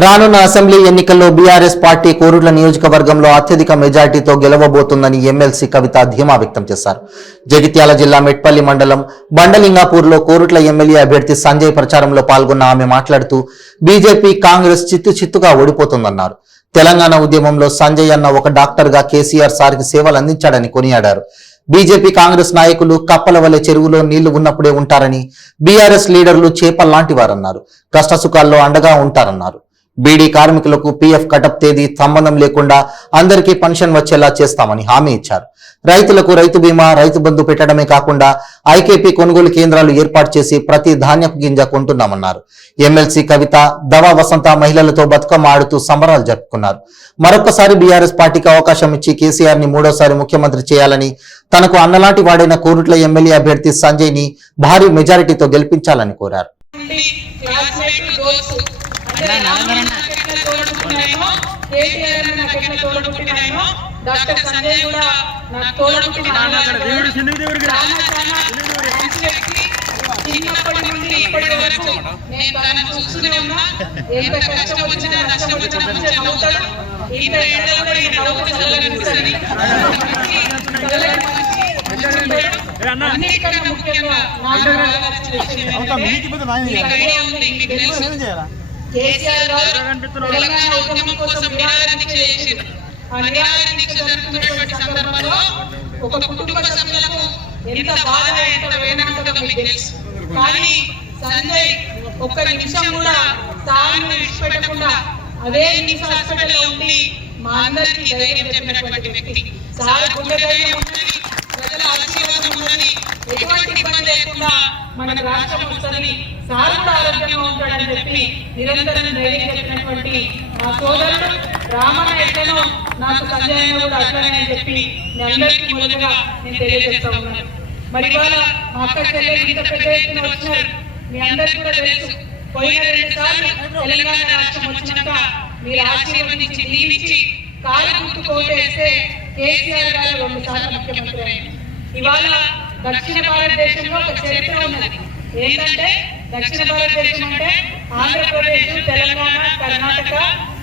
రానున్న అసెంబ్లీ ఎన్నికల్లో BRS party Korutla నియోజకవర్గంలో అత్యధిక మెజార్టీతో గెలవబోతుందని ఎమ్మెల్సీ కవిత ధీమా వ్యక్తం చేశారు. జగిత్యాల జిల్లా మెట్పల్లి మండలం బండలింగాపూర్లో కోరుట్ల ఎమ్మెల్యే అభ్యర్థి సంజయ్ ప్రచారంలో పాల్గొన్న ఆమె మాట్లాడుతూ బీజేపీ కాంగ్రెస్ చిత్తుగా ఓడిపోతుందన్నారు. తెలంగాణ ఉద్యమంలో సంజయ్ అన్న ఒక డాక్టర్గా కేసీఆర్ సార్కి సేవలు అందించాడని కొనియాడారు. బీజేపీ కాంగ్రెస్ నాయకులు కప్పల వలె చెరువులో నీళ్లు ఉన్నప్పుడే ఉంటారని, బీఆర్ఎస్ లీడర్లు చేపల్లాంటి వారన్నారు. కష్టసుఖాల్లో అండగా ఉంటారన్నారు. బీడీ కార్మికులకు పీఎఫ్ కటప్ తేదీ సంబంధం లేకుండా అందరికీ పెన్షన్ వచ్చేలా చేస్తామని హామీ ఇచ్చారు. రైతులకు రైతు బీమా, రైతు బంధు పెట్టడమే కాకుండా ఐకేపీ కొనుగోలు కేంద్రాలు ఏర్పాటు చేసి ప్రతి ధాన్యపు గింజ కొంటున్నామన్నారు. ఎమ్మెల్సీ కవిత దవా వసంత మహిళలతో బతుకమ్మ ఆడుతూ సంబరాలు జరుపుకున్నారు. మరొకసారి బీఆర్ఎస్ పార్టీకి అవకాశం ఇచ్చి కేసీఆర్ ని మూడోసారి ముఖ్యమంత్రి చేయాలని, తనకు అన్నలాంటి వాడైన కోరుట్ల ఎమ్మెల్యే అభ్యర్థి సంజయ్ ని భారీ మెజారిటీతో గెలిపించాలని కోరారు. డాక్టర్ సంజయ్ కూడా నాకు చిన్నప్పటి నుండి ఇప్పటి వరకు నేను తనను చూస్తూనే ఉన్నా. ఎంత కష్టం వచ్చినా నష్టం వచ్చినా మంచిగా నవ్వుతాడు. ఇంత ఎండలో కూడా ఈ నవ్వు చల్లనిస్తుంది. అన్నిటికన్నా ముఖ్యంగా కేసీఆర్ గారు తెలంగాణ ఉద్యమం కోసం నిరాహార దీక్ష చేసింది. ఆ నిరాహార దీక్ష జరుగుతున్నటువంటి సందర్భంలో ఒక కుటుంబ సభ్యులకు ఎంత బాధ, ఎంత వేదన ఉంటుందో మీకు తెలుసు. కానీ సంజయ్ ఒక్క నిమిషం కూడా సార్ను విడిచిపెట్టకుండా అదే నిమిషం హాస్పిటల్లో ఉండి మా అందరికీ ధైర్యం చెప్పినటువంటి వ్యక్తి. సార్ గుండె ధైర్యం ఉన్నది, ప్రజల ఆశీర్వాదం ఉన్నది, ఎటువంటి ఇబ్బంది లేకుండా మన రాష్ట్రం వస్తుంది, సార్ కూడా ఆరోగ్యంగా ఉంటాడని చెప్పి నిరంతరం ధైర్యం చెప్పినటువంటి మా సోదరుడు రామన్న ఎట్లనో నాకు సంజయ్ కూడా అట్లనే అని చెప్పి మీ అందరికీ మొదలుగా నేను తెలియజేస్తా ఉన్నాను. మరి ఇవాళ మా అక్క చెల్లెలు ఇంత పెద్ద ఎత్తున వచ్చినారు. మీ అందరికీ కూడా తెలుసు, పోయిన 2 సార్లు తెలంగాణ రాష్ట్రం వచ్చినాక మీరు ఆశీర్వదించి దీవించి కాలు గుర్తు కోటేస్తే కేసీఆర్ గారు 2 సార్లు ముఖ్యమంత్రి అయ్యారు. ఇవాళ దక్షిణ భారతదేశంలో ఒక చరిత్ర ఉన్నది. ఏంటంటే దక్షిణ భారతదేశం అంటే ఆంధ్రప్రదేశ్, తెలంగాణ, కర్ణాటక,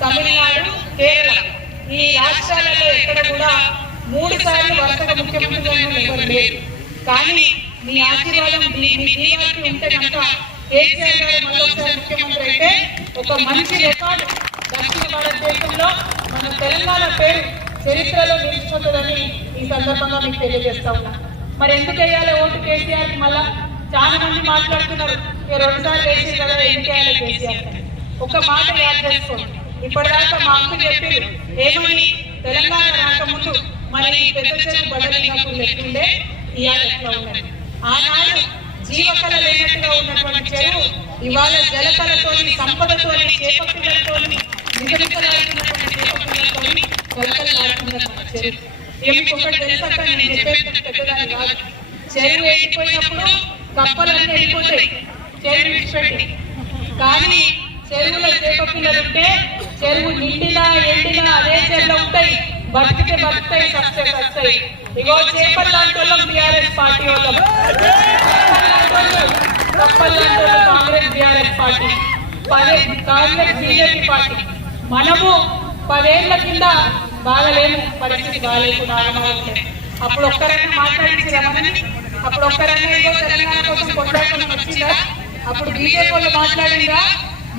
తమిళనాడు, కేరళ ఈ రాష్ట్రాలలో ఎక్కడ కూడా 3 సార్లు వరుసగా ముఖ్యమంత్రులు ఎవరు లేరు. కానీ మీ ఆశీర్వాదం మీ దీవానికి ఉంటే కనుక కేసీఆర్ గారు మరోసారి ముఖ్యమంత్రి అయితే ఒక మంచి రికార్డు దక్షిణ భారతదేశంలో మన తెలంగాణ పేరు చరిత్రలో నిలిచిపోతుందని ఈ సందర్భంగా మీకు తెలియజేస్తా ఉన్నా. మరి ఎందుకు వేయాలి ఓటు కేసీఆర్కి? మళ్ళా చాలా మంది మాట్లాడుతున్నారు, 2 సార్లు వేసి కదా ఏం చేయాలి కేసీఆర్. ఒక మాట యాద్ చేసుకోండి, ఇప్పటిదాకా మా అంకులు చెప్పారు ఏమని, తెలంగాణ రాకముందు మన ఈ పెద్ద చెరువు బడలింగాపూర్ లెక్కుండే, ఇవాళ ఎట్లా ఉన్నది. ఆనాడు జీవకళ లేనట్టుగా ఉన్నటువంటి చెరువు ఇవాళ జలకళతోని, సంపదతోని, చేపపిల్లలతోని, నిజమికలాడుతున్నటువంటి చేపపిల్లలతోని కలకలాడుతున్నటువంటి చెరువు. ఏమిటి ఒకటి తెలుసా, నేను చెప్పేది పెద్దదాన్ని కాదు. చెరువు ఎండిపోయినప్పుడు కప్పలన్నీ వెళ్ళిపోతాయి చెరువు విడిచిపెట్టి. కానీ చెరువులో చేపపిల్లలు ఉంటే చెరువు నిండినా ఎండినా అదే చెరువులో ఉంటాయి, బతికితే బతుకుతాయి, కష్టాయి. ఇగో చేపలు లాంటి వాళ్ళం బీఆర్ఎస్ పార్టీ వాళ్ళం, కప్పలు లాంటి వాళ్ళు Congress BRS party, Congress BJP party. మనము 10 ఏళ్ల కింద బాగలేము, పరిస్థితి బాగాలేకుండా ఆగమాగుంటాయి. అప్పుడు ఒక్కరైనా మాట్లాడించి రమ్మని, అప్పుడు ఒక్కరైనా ఏదో తెలంగాణ కోసం కొట్లాడడం వచ్చిందా? అప్పుడు బీజేపీ వాళ్ళు మాట్లాడిందా?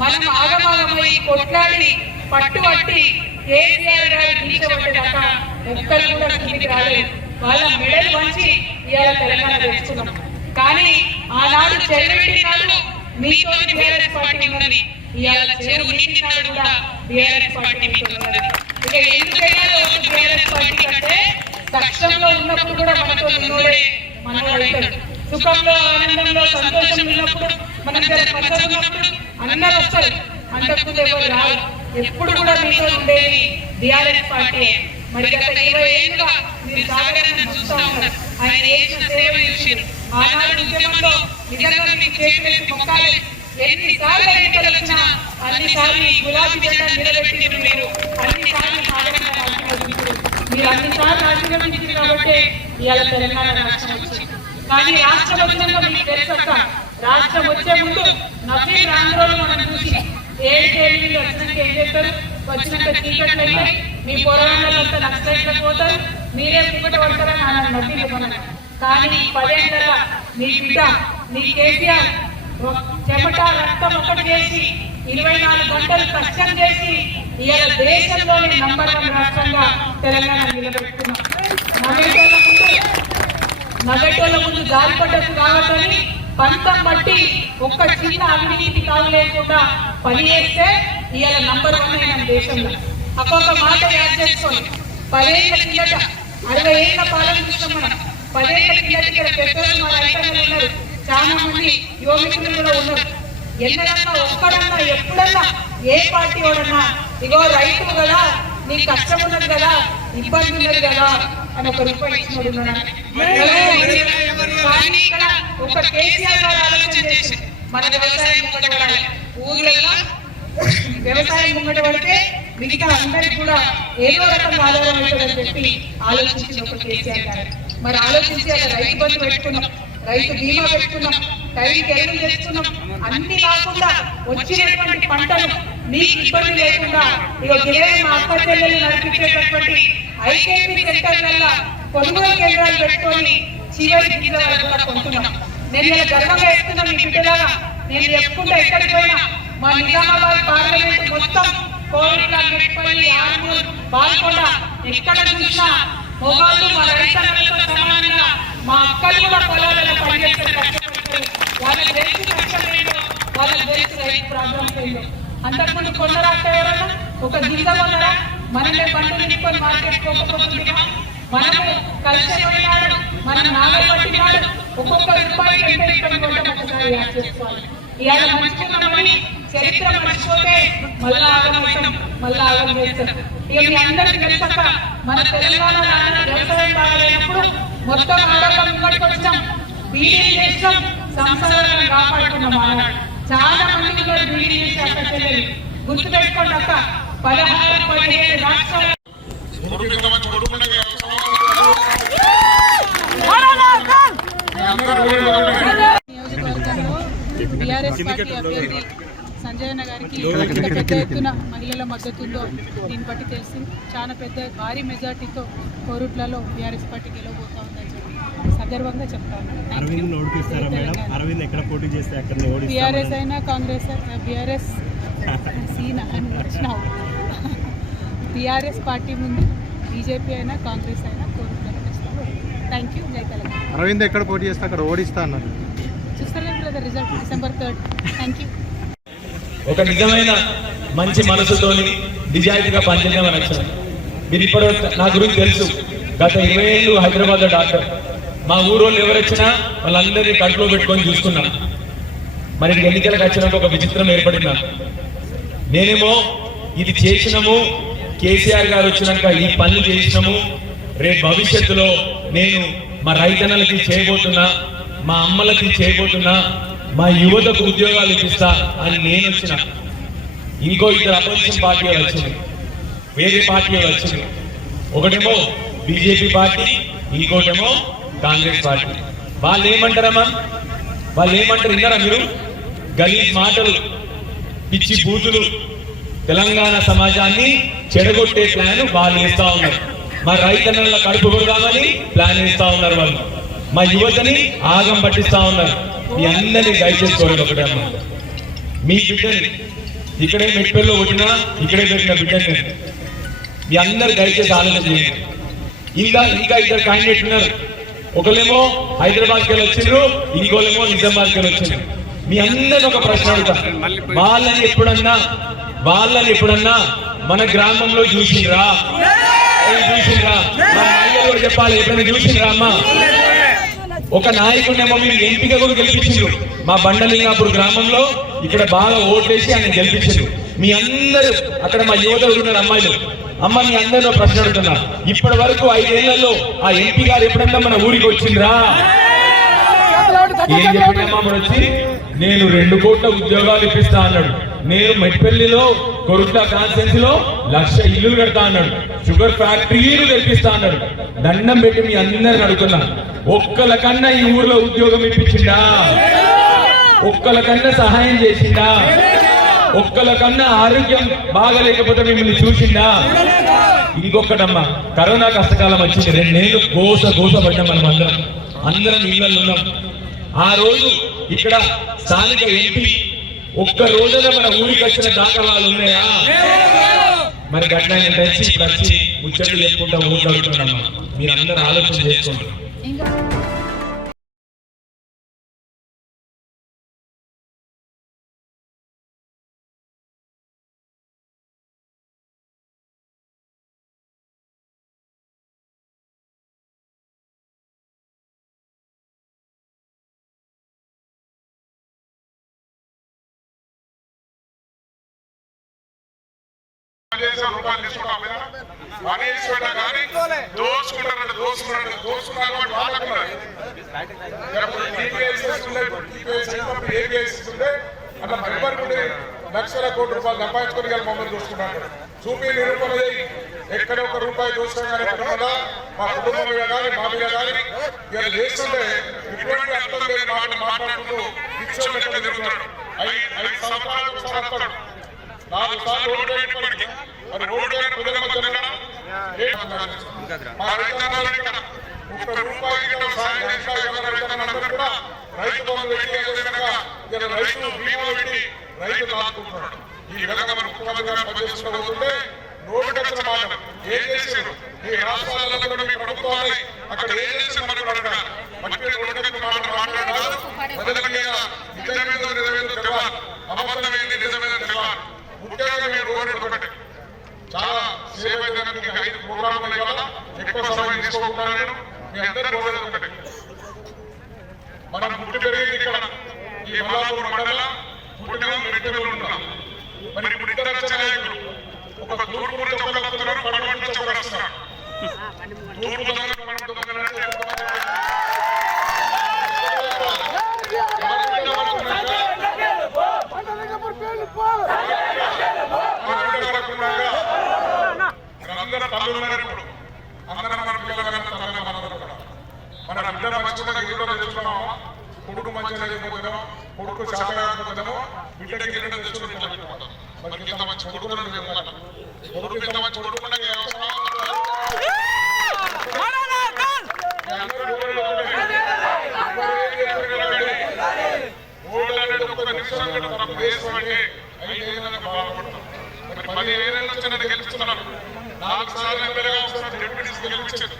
మనం ఆగమాగమై కొట్లాడి పట్టుబట్టి కేసీఆర్ గారి దీక్ష పట్టేదాకా ఒక్కరు కూడా కిందికి రాలేదు. వాళ్ళ మెడల్ వంచి ఇవాళ తెలంగాణ తెచ్చుకున్నాం. కానీ ఆనాడు చెరువు మీతో బీఆర్ఎస్ పార్టీ ఉన్నది, ఇవాళ చెరువు నిండినాడు కూడా బీఆర్ఎస్ పార్టీ మీతో ఉన్నది. ఇక ఎందుకైనా బీఆర్ఎస్ పార్టీ కంటే కష్టంలో ఉన్నప్పుడు కూడా మనతో ఉన్నోడే మనోడైతాడు. సుఖంలో, ఆనందంలో, సంతోషం ఉన్నప్పుడు మన ఉన్నప్పుడు అందరూ వస్తారు, అంతకుముందు ఎవరు రాదు. ఎప్పుడు కూడా మీతో ఉండేది బీఆర్ఎస్ పార్టీ. మరి గత 20 ఏళ్ళుగా మీరు సాగరాన్ని చూస్తూ ఉన్నారు. ఆయన చేసిన సేవ చూసారు. ఆనాడు ఉద్యమంలో నిజంగా మీకు చేతులెత్తి మొక్కాలి. ఎన్నిసార్లు ఎన్నికలు వచ్చినా అన్నిసార్లు గులాబీ జెండా నిలబెట్టిరు మీరు, అన్నిసార్లు సాగరాన్ని ఆశీర్వదించారు. మీరు అన్నిసార్లు ఆశీర్వదించారు కాబట్టి ఇవాళ తెలంగాణ రాష్ట్రం వచ్చింది. కానీ రాష్ట్రం వచ్చినాక మీకు తెలుసా, రాష్ట్రం వచ్చే ముందు నఫీర్ ఆంధ్రోలు మనం చూసి ఏళ్ళు వచ్చినాక ఏం చేస్తారు? వచ్చినాక చీకట్లు అయితే మీ పొరాళ్ళంతా నక్సలైట్లకు పోతారు, మీరే చీకటి పడతారని ఆయన నవ్వింది మనం. కానీ 10 ఏళ్ళ మీ బిడ్డ మీ కేసీఆర్ చెమట రక్తం ఒకటి చేసి 24 గంటలు కష్టం చేసి ఇవాళ దేశంలోనే నంబర్ 1 రాష్ట్రంగా తెలంగాణ నిలబెట్టుకున్నాం. నగటోళ్ళ ముందు జారిపడ్డట్టు కావద్దని పంతం బట్టి ఒక్క చిన్న అవినీతి కావు లేకుండా పని చేస్తే ఇవాళ నంబర్ 1 అయిన దేశంలో. ఒక్కొక్క మాట యాడ్ చేసుకోండి. 10 ఏళ్ల కిందట 60 ఏళ్ల పాలన చూస్తాం మనం. 10 ఏళ్ల కిందట ఇక్కడ పెద్దలు మా రైతాంగలు ఉన్నారు, చాలా మంది యువమిత్రులు కూడా ఉన్నారు. ఎన్నడన్నా ఒక్కడన్నా ఎప్పుడన్నా ఏ పార్టీ వాడన్నా ఇగో రైతు కదా, నీ కష్టం ఉన్నది కదా, ఇబ్బంది ఉన్నది కదా అని ఒక రూపాయి ఇచ్చినోడు ఉన్నాడు. కానీ ఇక్కడ ఒక కేసీఆర్ గారు ఆలోచన చేసి మన వ్యవసాయం ముంగట పడాలి, ఊర్లలో వ్యవసాయం ముంగట పడితే మిగతా అందరికి కూడా ఏదో రకంగా ఆధారం అవుతుందని చెప్పి ఆలోచించిన ఒక కేసీఆర్ గారు. మరి ఆలోచించి అలా రైతు బంధు పెట్టుకున్నాం, రైతు బీమా పెట్టుకున్నాం, టైంకి ఎరువులు తెచ్చుకున్నాం. అన్ని కాకుండా వచ్చినటువంటి పంటలు మీకు ఇబ్బంది లేకుండా ఇక మా అక్క చెల్లెలు నడిపించేటటువంటి ఐకేపీ సెంటర్ వల్ల కొనుగోలు కేంద్రాలు పెట్టుకొని చివరి గింజ వరకు కూడా కొంటున్నాం. నేను ఇలా గర్వంగా వేస్తున్నాం మీ బిడ్డలాగా. నేను చెప్పుకుంటా ఎక్కడికి పోయినా మా నిజామాబాద్ పార్లమెంట్ మొత్తం కోవిడ్ మెట్పల్లి ఆర్మూర్ బాల్కొండ ఎక్కడ చూసినా మొగాళ్ళు మా రైతాంగంతో సమానంగా మా అక్కలు కూడా పొలాలలో పనిచేస్తారు, కష్టపడతారు. వాళ్ళకి తెలిసి కష్టం ఏంటో, వాళ్ళకి తెలిసి రైతు ప్రాబ్లమ్స్ ఏంటో. అంతకుముందు కొందరాక ఎవరన్నా ఒక గింజ కొన్నారా, మనమే పంట తీసుకొని మార్కెట్ పోకపోతుందిగా, మనము కలిసి పోయినాడు, మనం నాగపట్టినాడు, ఒక్కొక్క రూపాయి ఎంత ఇబ్బంది కొంటాం ఒకసారి యాడ్ చేసుకోవాలి. ఇవాళ మంచుకున్నామని చరిత్ర మర్చిపోతే మళ్ళా ఆగమవుతాం, మళ్ళా ఆగం చేస్తాం. ఇక మీ అందరికీ తెలిసాక మన తెలంగాణ వ్యవసాయం బాగాలేనప్పుడు మొత్తం ఆడవాళ్ళ ముంగడికి వచ్చినాం, బీడీలు చేసినాం, సంసారాలను కాపాడుకున్నాం. ఆనాడు చాలా మంది బీడీ చేసి అక్క చెల్లెలు గుర్తు పెట్టుకోండి అక్క. 16-17 రాష్ట్రాలు నియోజకవర్గంలో టీఆర్ఎస్ పార్టీ అభ్యర్థి సంజయన్న గారికి ఎంత పెద్ద ఎత్తున మహిళల మద్దతు ఉందో దీన్ని బట్టి తెలిసింది. చాలా పెద్ద భారీ మెజార్టీతో కోరుట్లలో టీఆర్ఎస్ పార్టీ గెలవబోతా ఉందని చెప్పి సగర్వంగా చెప్తాను. టీఆర్ఎస్ అయినా కాంగ్రెస్ బీఆర్ఎస్ సీనా అని వచ్చినావు. టీఆర్ఎస్ పార్టీ ముందు బీజేపీ అయినా కాంగ్రెస్ అయినా కోరుట్లలో ఖచ్చితంగా. Thank you. జై తెలంగాణ. అరవింద్ ఎక్కడ పోటీ చేస్తే అక్కడ ఓడిస్తా అన్నారు. చూస్తలేదు brother result December 3rd. Thank you. ఒక నిజమైన మంచి మనసుతోని నిజాయితీగా పనిచేద్దాం అని వచ్చాను. మీరు ఇప్పుడు నా గురించి తెలుసు, గత 20 ఏళ్ళు హైదరాబాద్లో డాక్టర్. మా ఊరోళ్ళు ఎవరు వచ్చినా వాళ్ళందరినీ కడుపులో పెట్టుకొని చూసుకున్నాను. మరి ఎన్నికలకు వచ్చినాక ఒక విచిత్రం ఏర్పడిందా, నేనేమో ఇది చేసినాము, కేసీఆర్ గారు వచ్చినాక ఈ పనులు చేసినాము, రేపు భవిష్యత్తులో నేను మా రైతన్నలకి చేయబోతున్నా, మా అమ్మలకి చేయబోతున్నా, మా యువతకు ఉద్యోగాలు ఇప్పిస్తా అని నేను వచ్చిన. ఇంకో 2 అపోజిషన్ పార్టీ వచ్చింది, వేరే పార్టీ వచ్చింది. ఒకటేమో బీజేపీ పార్టీ, ఇంకోటేమో కాంగ్రెస్ పార్టీ. వాళ్ళు ఏమంటారమ్మా, వాళ్ళు ఏమంటారు విన్నారా మీరు? గలీజ్ మాటలు, పిచ్చి బూతులు, తెలంగాణ సమాజాన్ని చెడగొట్టే ప్లాన్ వాళ్ళు వేస్తా ఉన్నారు. మా రైతన్నల కడుపు కొడదామని ప్లాన్ వేస్తా ఉన్నారు వాళ్ళు. మా యువతని ఆగం పట్టిస్తా ఉన్నారు. మీ అందరినీ దయచేసుకోవాలి ఒకటే అమ్మ, మీ బిడ్డని ఇక్కడే మెట్పల్లిలో కొట్టినా ఇక్కడే పెట్టిన బిడ్డని మీ అందరు దయచేసి ఆలోచన చేయండి. ఇంకా 2 క్యాండిడేట్ ఉన్నారు. ఒకళ్ళేమో హైదరాబాద్కి వెళ్ళి వచ్చిండ్రు, ఇంకోళ్ళేమో నిజామాబాద్కి వెళ్ళి వచ్చిండ్రు. మీ అందరిని ఒక ప్రశ్న అడుగుతా, వాళ్ళని ఎప్పుడన్నా మన గ్రామంలో చూసిండ్రా? చెప్పాలి, ఎప్పుడైనా చూసిండ్రా అమ్మా? ఒక నాయకుడినేమో మీరు ఎంపిక కూడా గెలిపించిండ్రు. మా బండలింగాపూర్ గ్రామంలో ఇక్కడ బాగా ఓట్లేసి ఆయన గెలిపించిండ్రు. మీ అందరూ అక్కడ మా యువత ఉన్నారు అమ్మాయిలు. అమ్మ మీ అందరిలో ప్రశ్న అడుగుతున్నా, ఇప్పటి వరకు 5 ఏళ్లలో ఆ ఎంపీ గారు ఎప్పుడన్నా మన ఊరికి వచ్చిండ్రా? ఏం చెప్పినమ్మా వచ్చి, నేను 2 కోట్ల ఉద్యోగాలు ఇప్పిస్తా అన్నాడు. నేను మెట్పల్లిలో కొరుట్ల కాన్స్టిట్యున్సీలో 1,00,000 ఇల్లులు కడతా అన్నాడు. షుగర్ ఫ్యాక్టరీలు తెప్పిస్తా అన్నాడు. దండం పెట్టి మీ అందరిని అడుగుతున్నా, ఒక్కలకన్నా ఈ ఊర్లో ఉద్యోగం ఇప్పించిందా? ఒక్కలకన్నా సహాయం చేసిందా? ఒక్కల కన్నా ఆరోగ్యం బాగలేకపోతే మిమ్మల్ని చూసిందా? ఇంకొకటమ్మా, కరోనా కష్టకాలం వచ్చింది, 2 నెలలు గోస పడ్డాం మనం అందరం ఇళ్ళల్లో ఉన్నాం. ఆ రోజు ఇక్కడ స్థానిక ఎంపీ ఒక్క రోజున మన ఊరికి వచ్చిన దాఖలాలు ఉన్నాయా? మరి గట్ల వచ్చి ఇప్పుడు వచ్చి ముచ్చట్లు చెప్పుకుంటా ఊరు అడుగుతున్నామ్మా. మీరందరూ ఆలోచన చేసుకోండి. రూపాయలు తీసుకుంటాం మనీ ఇచ్చిపెట్టా కానీ దోసుకున్నాడు వాళ్ళకున్నారు. అట్లా పరిపాలన లక్షల కోట్ల రూపాయలు సంపాదించుకొని మమ్మల్ని చూసుకున్నాడు. చూపి నిరూపణ ఎక్కడ ఒక రూపాయి దోసుకోగానే మా కుటుంబం మీద కానీ మా మీద కానీ ఇలా చేస్తుంటే ఇటువంటి అర్థం లేని మాట మాట్లాడుతూ పిచ్చోళ్ళు ఎక్కడ తిరుగుతున్నాడు. 5 సంవత్సరాలకు వస్తాడు, 4 సార్లు ఓటు వేయడానికి మరి ఓటు వేయని ప్రజల మధ్య మా రైతన్నలు ఇక్కడ 1 రూపాయి సాయం చేసిన రైతన్నలందరూ కూడా రైతు బంధు పెట్టి రైతు బీమా పెట్టి రైతులు ఆదుకుంటున్నాడు. ఈ విధంగా మన ముఖ్యమంత్రి గారు పనిచేసుకోబోతుంటే నోటు వచ్చిన మాట ఏం చేశారు? ఈ రాష్ట్రాలలో కూడా మీ ప్రభుత్వాన్ని అక్కడ ఏం చేశారు మనకు అడగాలి. మంచి నోటు మాట్లాడారు. ప్రజల మీద నిజమేదో నిజమేదో తెలియాలి, అబద్ధమేంది నిజమేదో తెలియాలి. ముఖ్యంగా మీరు రోడ్డు ఒకటి చాలా సేవ్ అయితే 5 ప్రోగ్రాంలు ఉన్నాయి కదా, ఎక్కువ సమయం తీసుకోకుండా నేను మీ అందరూ రోడ్డు ఒకటి. మనం పుట్టి పెరిగింది ఇక్కడ ఈ మల్లాపూర్ మండలం, పుట్టిన మెట్టు ఉంటున్నాం. మరి ఇప్పుడు ఇద్దరు వచ్చే నాయకులు ఒక తూర్పు నుంచి ఒకరు వస్తున్నారు, పడవ నుంచి ఒకరు వస్తున్నారు. తూర్పు దొంగలు అందరూ తల్లు ఉన్నారు. ఇప్పుడు అందరం మన పిల్లలు మన బిడ్డ మంచిగా ఇంట్లో తెలుసుకున్నామో, కొడుకు మంచిగా లేకపోతేనో, కొడుకు శాతగాకపోతేనో బిడ్డకి ఇంట్లో తెచ్చుకుంటాం. మరి ఇంత మంచి కొడుకులు కొడుకు ఇంత మంచి కొడుకు బాధపడతాం. 10 ఏళ్ళ నుంచి నన్ను గెలుస్తున్నాను, 4 సార్లు ఎమ్మెల్యేగా వస్తున్నాను, డిప్యూటీస్ గెలిపించారు.